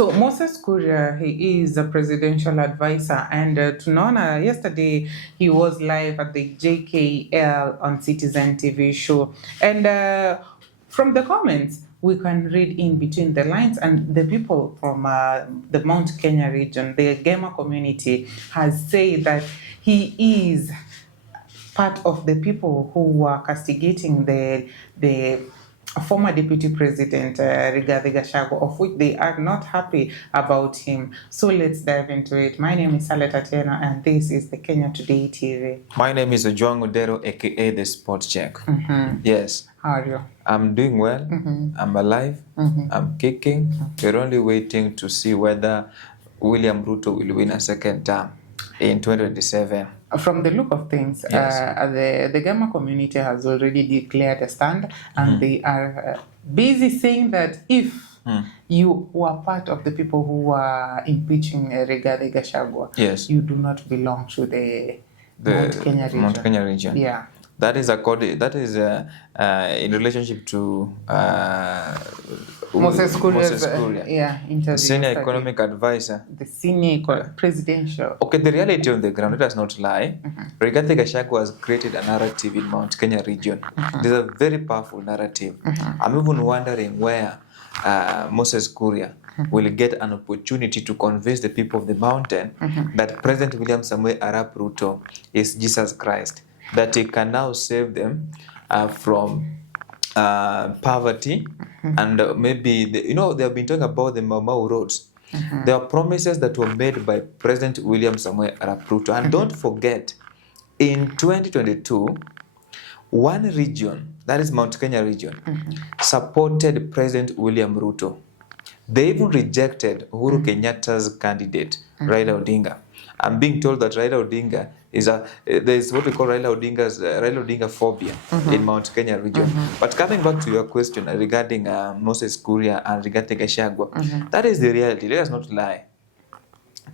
So Moses Kuria, he is a presidential advisor, and tunaona yesterday he was live at the JKL on Citizen TV show, and from the comments we can read in between the lines, and the people from the Mount Kenya region, the gamer community, has said that he is part of the people who were castigating the former deputy president Rigathi Gachagua, of which they are not happy about him. So let's dive into it. My name is Saleta Tena, and this is the Kenya Today TV. My name is Ojuang Odero, aka the Sport Check. Yes. How are you? I'm doing well. I'm alive. I'm kicking. We're only waiting to see whether William Ruto will win a second term in 2027. From the look of things, yes. The gamer community has already declared a stand, and they are busy saying that if you were part of the people who were impeaching Rigathi Gachagua, yes, you do not belong to the Mount Kenya region. Mount Kenya region. Yeah. That is in relationship to Moses Kuria's interview. Senior economic advisor. The senior presidential. Okay, the reality on the ground, let us not lie. Rigathi Gachagua has created a narrative in Mount Kenya region. It is a very powerful narrative. I'm even wondering where Moses Kuria will get an opportunity to convince the people of the mountain that President William Samoei Arap Ruto is Jesus Christ, that he can now save them from poverty, and maybe they have been talking about the Mau roads. There are promises that were made by President William Samoei Arap Ruto, and don't forget, in 2022, one region, that is Mount Kenya region, supported President William Ruto. They even rejected Uhuru Kenyatta's candidate, Raila Odinga. I'm being told that Raila Odinga there is what we call Raila Odinga phobia in Mount Kenya region. But coming back to your question regarding Moses Kuria and Rigathi Gachagua, that is the reality. Let us not lie.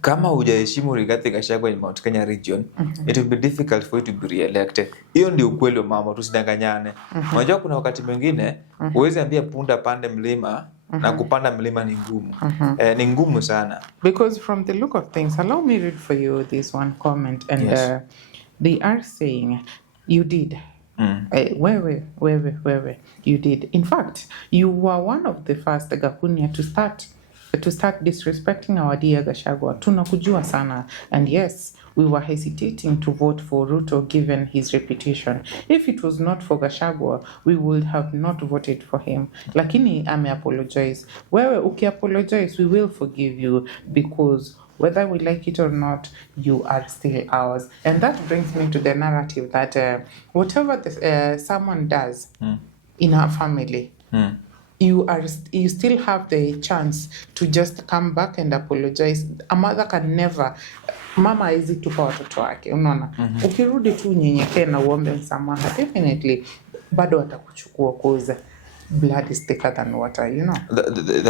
Kama hujaheshimu Rigathi Gachagua in Mount Kenya region, it will be difficult for you to be re-elected. Hiyo ndio ukweli wa mama, tusidanganyane. Unajua kuna wakati mwingine uweze ambia punda pande mlima na kupanda mlima ni ngumu. Ni ngumu sana. Because from the look of things, allow me read for you this one comment, and yes, they are saying you did. Where you did. In fact, you were one of the first Gakunia to start disrespecting our dear Gachagua. Tunakujua sana. And yes, we were hesitating to vote for Ruto given his reputation. If it was not for Gachagua, we would have not voted for him. Lakini apologize. Wewe ukiapologize, we will forgive you, because whether we like it or not, you are still ours. And that brings me to the narrative that whatever someone does in our family, you still have the chance to just come back and apologize. A mother can never, mama haizi tupa watoto wake, unaona. Ukirudi tu nyenyekee na uombe msamaha, definitely bado atakuchukua, cause blood is thicker than water, you know.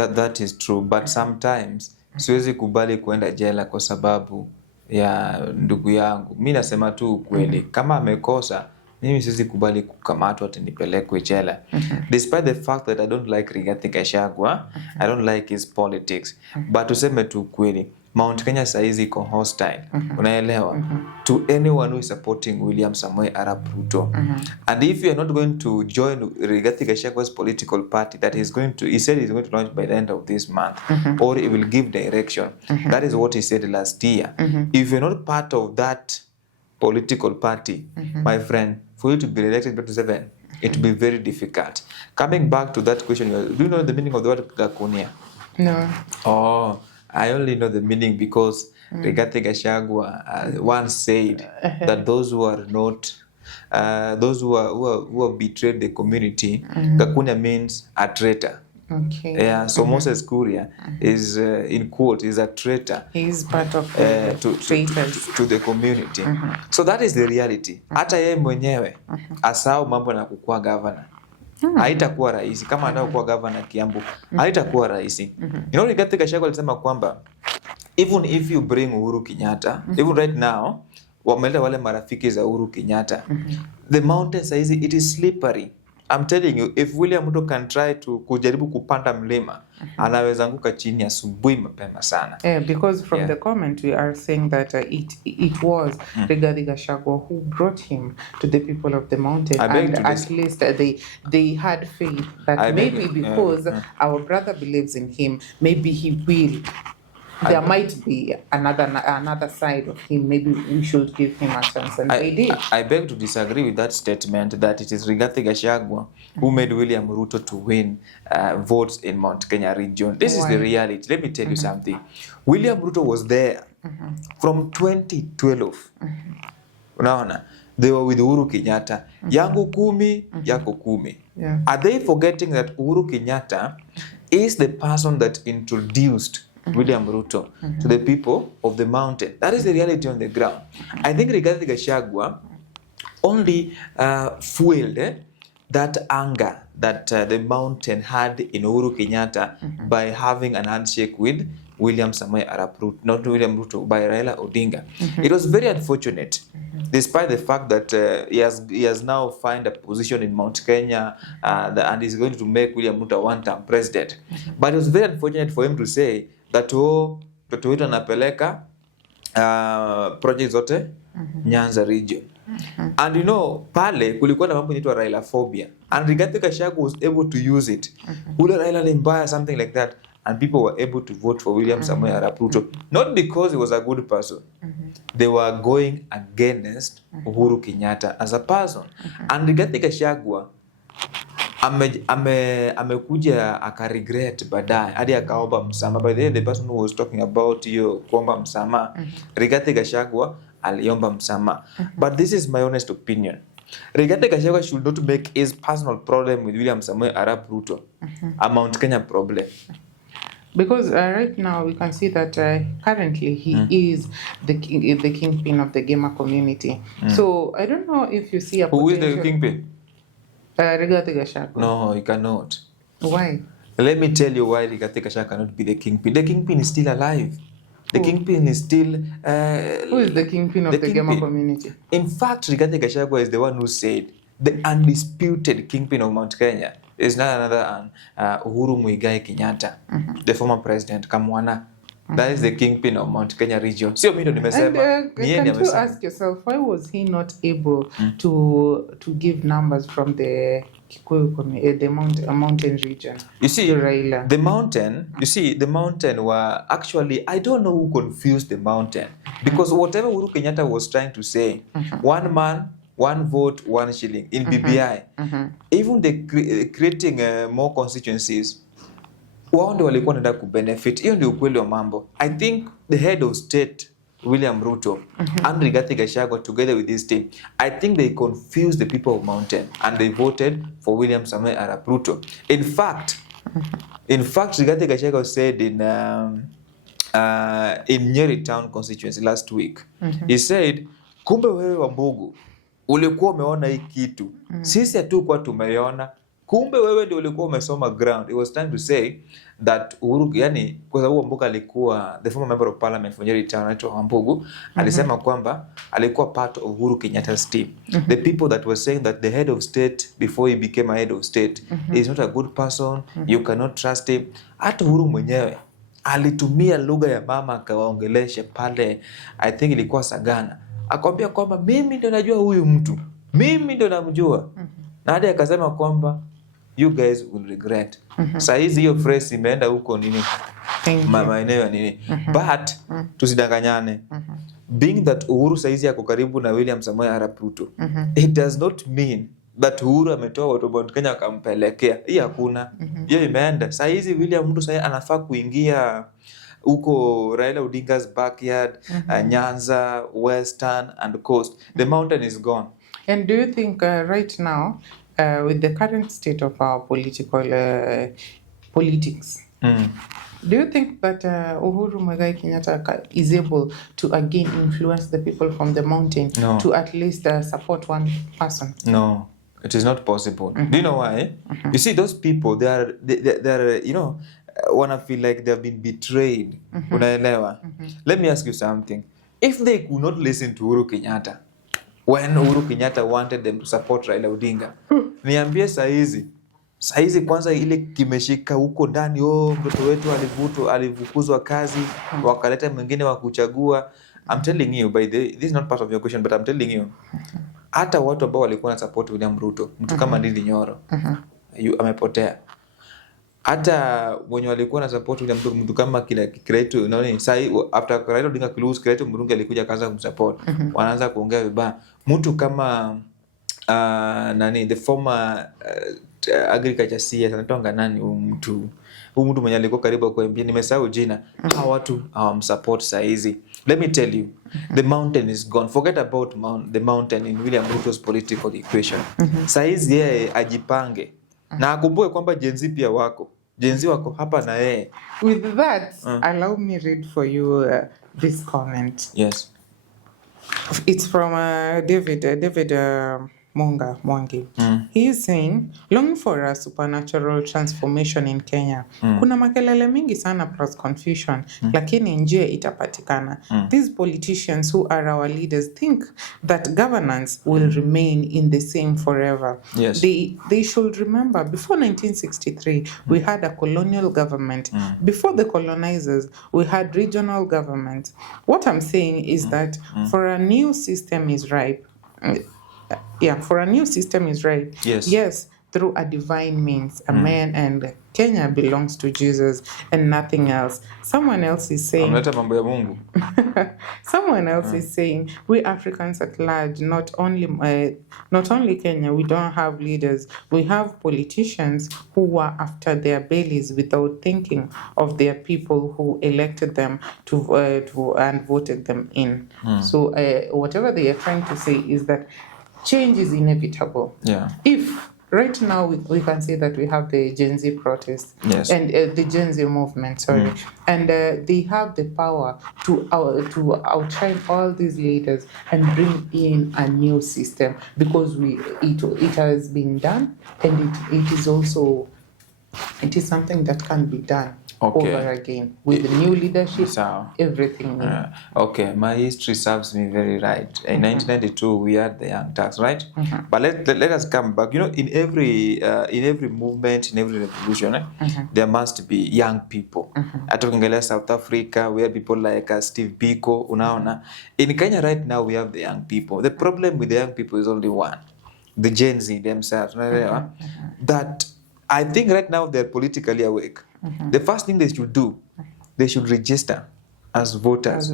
That is true, but sometimes siwezi kubali kuenda jela kwa sababu ya ndugu yangu. Mimi nasema tu ukweli, kama amekosa, mimi siwezi kubali kukamatwa ati nipelekwe jela. Despite the fact that I don't like Rigathi Gachagua, I don't like his politics. But tuseme tu kweli, Mount Kenya saizi iko hostile. Unaelewa? To anyone who is supporting William Samoei Arap Ruto. And if you are not going to join Rigathi Gachagua's political party that he said he's going to launch by the end of this month, or he will give direction. That is what he said last year. If you're not part of that political party, my friend, for you to be elected in 2027, it will be very difficult. Coming back to that question, do you know the meaning of the word Gakunia? No. Oh, I only know the meaning because Rigathi Gachagua once said that those who are not, those who have betrayed the community, Gakunia means a traitor. Okay. Yeah, so Moses Kuria is, in quote, is a traitor. He is part of the traitors to the community. So that is the reality. Hata yeye mwenyewe asahau mambo na kukua governor. Haitakuwa rahisi. Kama anataka kuwa governor Kiambu, haitakuwa rahisi. You know, Rigathi Gachagua alisema kwamba even if you bring Uhuru Kenyatta, even right now, wameleta wale marafiki za Uhuru Kenyatta, the mountain says it is slippery. I'm telling you, if William Ruto can try to kujaribu kupanda mlima, anaweza anguka chini asubuhi mapema sana. Because from the comment we are saying that it was Rigathi Gachagua who brought him to the people of the mountain, and at least they had faith that maybe because our brother believes in him, maybe he will. There might be another side of him. Maybe we should give him a chance, and they did. I beg to disagree with that statement that it is Rigathi Gachagua who made William Ruto to win votes in Mount Kenya region. This is the reality. Let me tell you something. William Ruto was there from 2012. Unaona? They were with Uhuru Kenyatta. Yangu 10, yako 10. Are they forgetting that Uhuru Kenyatta is the person that introduced William Ruto to the people of the mountain? That is the reality on the ground. I think Rigathi Gachagua only fueled that anger that the mountain had in Uhuru Kenyatta by having an handshake with William Samoei Arap Ruto, not William Ruto, by Raila Odinga. It was very unfortunate, despite the fact that he has now found a position in Mount Kenya and is going to make William Ruto a one-term president. But it was very unfortunate for him to say that toto wetu anapeleka project zote Nyanza region. And you know, pale kulikuwa na mambo inaitwa Raila phobia, and Rigathi Gachagua was able to use it. Ule Raila ni mbaya, something like that, and people were able to vote for William Samoei Arap Ruto, not because he was a good person. They were going against Uhuru Kenyatta as a person. And Rigathi Gachagua amekuja akaregret baadaye hadi akaomba msamaha. By the way, the person who was talking about hiyo kuomba msamaha, Rigathi Gachagua aliomba msamaha. But this is my honest opinion. Rigathi Gachagua should not make his personal problem with William Samoei Arap Ruto a Mount Kenya problem. Because right now we can see that currently he is the kingpin of the gamer community. So I don't know if you see a potential. Who is the kingpin? Rigathi Gachagua. No, he cannot. Why? Let me tell you why Rigathi Gachagua cannot be the kingpin. The kingpin is still alive. The kingpin is still... who is the kingpin of the gamer community? In fact, Rigathi Gachagua is the one who said the undisputed kingpin of Mount Kenya is not another Uhuru Muigai Kenyatta, the former president, Kamwana. That is the kingpin of Mount Kenya region. Sio mimi ndo nimesema. Can you ask yourself, why was he not able to give numbers from the Kikuyu, the mountain region? You see, the mountain were actually, I don't know who confused the mountain. Because whatever Uhuru Kenyatta was trying to say, one man, one vote, one shilling in BBI, even the creating more constituencies, wao ndio walikuwa wanaenda kubenefit. Hiyo ndio ukweli wa mambo. I think the head of state William Ruto and Rigathi Gachagua together with this team, I think they confused the people of Mountain and they voted for William Samoei Arap Ruto. In fact, Rigathi Gachagua said in Nyeri town constituency last week, he said, kumbe wewe Wambugu ulikuwa umeona hii kitu, sisi hatukuwa tumeona. Kumbe wewe ndio ulikuwa umesoma ground. It was time to say that Uhuru, yani kwa sababu Wambugu alikuwa the former member of parliament for Nyeri town, anaitwa Wambugu, alisema kwamba alikuwa part of Uhuru Kenyatta's team. The people that were saying that the head of state before he became a head of state is not a good person, you cannot trust him. Hata Uhuru mwenyewe alitumia lugha ya mama akawaongelesha pale, I think ilikuwa Sagana. Akamwambia kwamba mimi ndio najua huyu mtu. Mimi ndio namjua. Na hadi akasema kwamba you guys will regret. Sasa hizi hiyo phrase imeenda huko nini? Maeneo nini? But tusidanganyane. Being that Uhuru saizi yako karibu na William Samoei Arap Ruto, it does not mean that Uhuru ametoa watu wa Mount Kenya akampelekea. Hii hakuna. Hiyo imeenda. Sasa hizi William Ruto sasa anafaa kuingia huko Raila Odinga's backyard, Nyanza, Western and Coast. The mountain is gone. And do you think right now, with the current state of our politics, do you think that Uhuru Muigai Kenyatta is able to again influence the people from the mountain to at least support one person? No, it is not possible. Do you know why? You see, those people, they are you know, wanna feel like they have been betrayed. Unaelewa? Let me ask you something. If they could not listen to Uhuru Kenyatta, when Uhuru Kenyatta wanted them to support Raila Odinga, Niambie saizi kwanza ile kimeshika huko ndani, mtoto wetu alivukuzwa kazi, wakaleta mwingine wa kuchagua. I'm telling you, this is not part of your question, but I'm telling you, hata watu ambao walikuwa na support William Ruto, mtu kama Ndindi Nyoro, amepotea. Hata wenye walikuwa na support William Ruto, mtu kama Kiretu, unaona sai after Raila Odinga close, Kiretu Murungi alikuja kaanza kumsupport. Wanaanza kuongea vibaya. Mtu kama the former agriculture CS anatonga nani mtu mwenye alikuwa karibu kwa MP, nimesahau jina. Hawa watu hawamsupport saa hizi. Let me tell you, the mountain is gone. Forget about the mountain in William Ruto's political equation. Saa hizi yeye ajipange na akumbuke kwamba Gen Z pia wako hapa na yeye. With that, allow me read for you this comment. Yes. It's from David Mwangi. He is saying, longing for a supernatural transformation in Kenya. Kuna makelele mingi sana plus confusion, lakini njia itapatikana. These politicians who are our leaders think that governance will remain in the same forever. Yes. They should remember, before 1963, we had a colonial government. Before the colonizers, we had regional government. What I'm saying is that for a new system is ripe. For a new system is right. Yes, through a divine means. Amen. And Kenya belongs to Jesus and nothing else. Someone else is saying, someone else is saying, we Africans at large, not only Kenya, we don't have leaders. We have politicians who are after their bellies without thinking of their people who elected them to and voted them in. So whatever they are trying to say is that change is inevitable. If right now we can say that we have the Gen Z protest and the Gen Z movement, and they have the power to outshine all these leaders and bring in a new system, because it has been done, and it is something that can be done over again with new leadership, everything new. Okay, my history serves me very right. In 1992, we had the Young Turks, right? But let us come back. You know, in every movement, in every revolution, there must be young people. At South Africa, we have people like Steve Biko, unaona. In Kenya right now, we have the young people. The problem with the young people is only one: the Gen Z themselves. That I think right now they're politically awake. The first thing they should do, they should register as voters.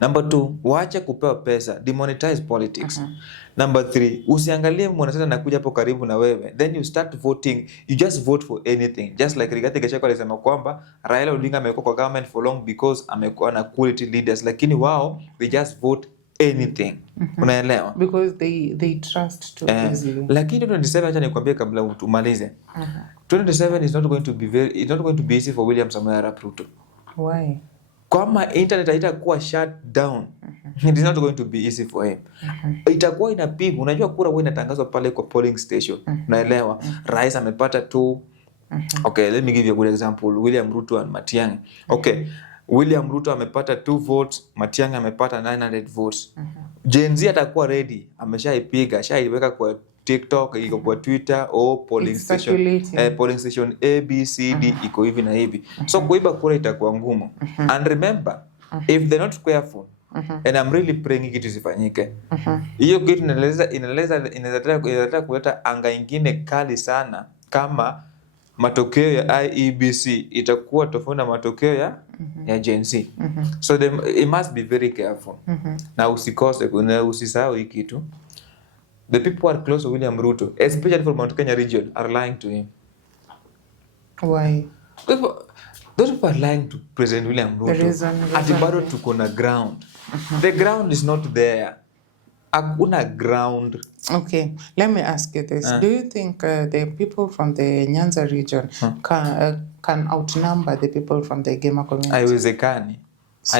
Number 2, waache kupewa pesa, demonetize politics. Number 3, usiangalie mwanasiasa anakuja hapo karibu na wewe, then you start voting, you just vote for anything. Just like Gachagua alisema kwamba Raila Odinga amekuwa kwa government for long because amekuwa na quality leaders, lakini wao they just vote anything. Unaelewa? Because they trust too easily. Lakini 2027, acha nikwambie kabla umalize. 2027 is not going to be easy for William Samoei Arap Ruto. Why? Kama internet haitakuwa shut down, it is not going to be easy for him. Itakuwa inapigwa. Unajua kura huwa inatangazwa pale kwa polling station. Unaelewa? Rais amepata 2. Okay, let me give you a good example. William Ruto and Matiang'i. Okay. William Ruto amepata 2 votes, Matiang'i amepata 900 votes. Gen Z atakuwa ready, ameshaipiga, shaiweka kwa TikTok, iko kwa Twitter, polling station A, B, C, D iko hivi na hivi. So kuiba kura itakuwa ngumu. And remember, if they're not careful, and I'm really praying kitu isifanyike. Hiyo kitu inaweza kuleta anga ingine kali sana kama matokeo ya IEBC itakuwa tofauti na matokeo ya Gen Z. So it must be very careful. Na usisahau hii kitu. The people who are close to William Ruto, especially from Mount Kenya region, are lying to him. Why? Those people are lying to President William Ruto. Ati bado tuko na ground. The ground is not there. Hakuna ground. Okay, let me ask you this. Do you think the people from the Nyanza region can outnumber the people from the Gema community? Haiwezekani. So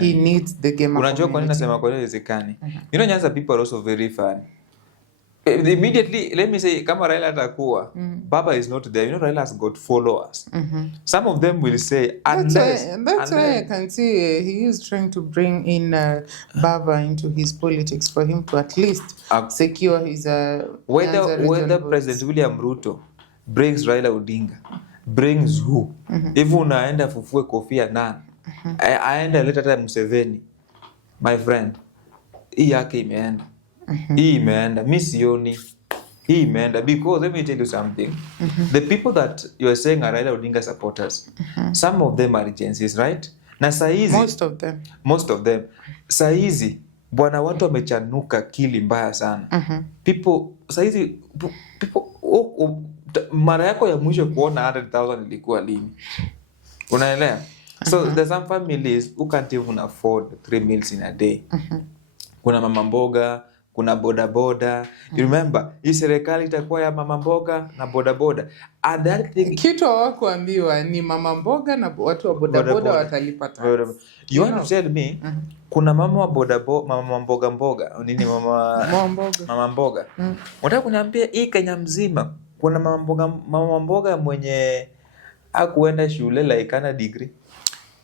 he needs the Gema community. Unajua kwa nini nasema kwa nini haiwezekani? You know, Nyanza people are also very funny. Immediately, let me say, kama Raila atakuwa, Baba is not there. You know, Raila has got followers. Some of them will say, That's why I can see he is trying to bring in Baba into his politics for him to at least secure his whether President William Ruto brings Raila Odinga, brings who, if unaenda fufue Kofi Annan, aenda leta hata Museveni, my friend, hii yake imeenda. Hii imeenda. Mi sioni. Hii imeenda. Because let me tell you something. The people that you are saying are Raila Odinga supporters, some of them are agencies, right? Na saizi, most of them. Saizi, bwana watu wamechanuka kili mbaya sana. People, saizi, mara yako ya mwisho kuona 100,000 ilikuwa lini? Unaelewa? So there's some families who can't even afford 3 meals in a day. Kuna mama mboga, kuna boda boda. You remember, hii serikali itakuwa ya mama mboga na boda boda. And that thing, kitu hawakuambiwa ni mama mboga na watu wa boda boda watalipa tax. You want to tell me, kuna mama wa boda boda, mama mboga, nini mama mboga. Unataka kuniambia hii Kenya mzima kuna mama mboga mwenye hakuenda shule like ana degree?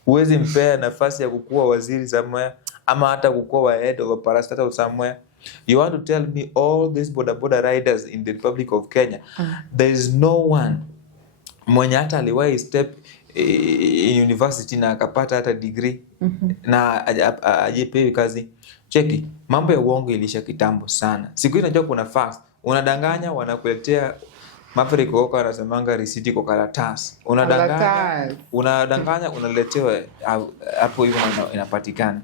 Huwezi mpea nafasi ya kukua waziri somewhere, ama hata kukua head of a parastatal somewhere. You want to tell me all these boda riders in the Republic of Kenya, there is no one mwenye hata aliwahi step in university na akapata hata degree na ajepewi kazi? Cheki, mambo ya uongo ilisha kitambo sana. Siku hii najua kuna facts. Unadanganya, wanakuletea Maverick Oka wanasemanga risiti kwa karatasi. Unadanganya, unaletewa hapo hivyo inapatikana.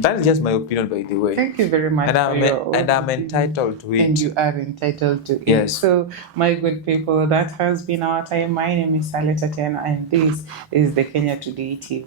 That is just my opinion, by the way. Thank you very much. And I'm entitled to it. And you are entitled to it. So, my good people, that has been our time. My name is Saleta Tiano, and this is the Kenya Today TV.